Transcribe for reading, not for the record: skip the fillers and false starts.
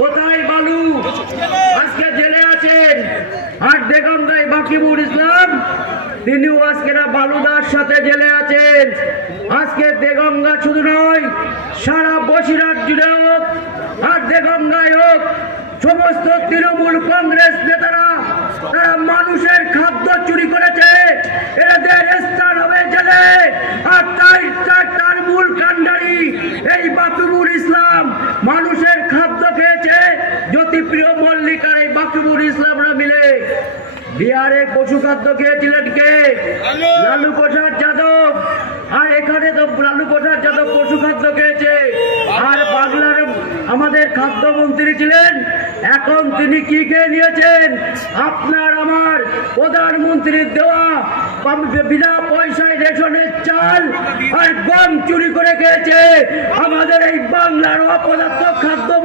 কোথায় বালু? আজকে জেলে আছেন। আর দেগঙ্গায় বাকিবুল ইসলাম, তিনিও আজকে বালুদার সাথে জেলে আছেন। আজকে দেগঙ্গা শুধু নয়, সারা বসিরহাট জুড়ে হোক আর দেগঙ্গায় হোক, সমস্ত তৃণমূল কংগ্রেস নেতারা তারা মানুষের খাদ্য চুরি করেছে, এদের স্থান হবে জেলে। আর তার মূল কাণ্ডারি এই বাকিবুল ইসলাম মানুষের খাদ্য খেয়েছে। জ্যোতিপ্রিয় মল্লিক আর এই বাকিবুল ইসলামরা মিলে বিহারে পশু খাদ্য খেয়েছিলেন কে? লালু প্রসাদ যাদব। আর এখানে তো লালু প্রসাদ যাদব পশু খাদ্য খেয়েছে। আর বাংলার আমাদের খাদ্যমন্ত্রী ছিলেন, এখন তিনি কি খেয়ে নিয়েছেন? আপনার আমার প্রধানমন্ত্রীর দেওয়া বিনা পয়সায় রেশনের চাল আর গম চুরি করে খেয়েছে আমাদের এই বাংলার অপদার্থ খাদ্যমন্ত্রী।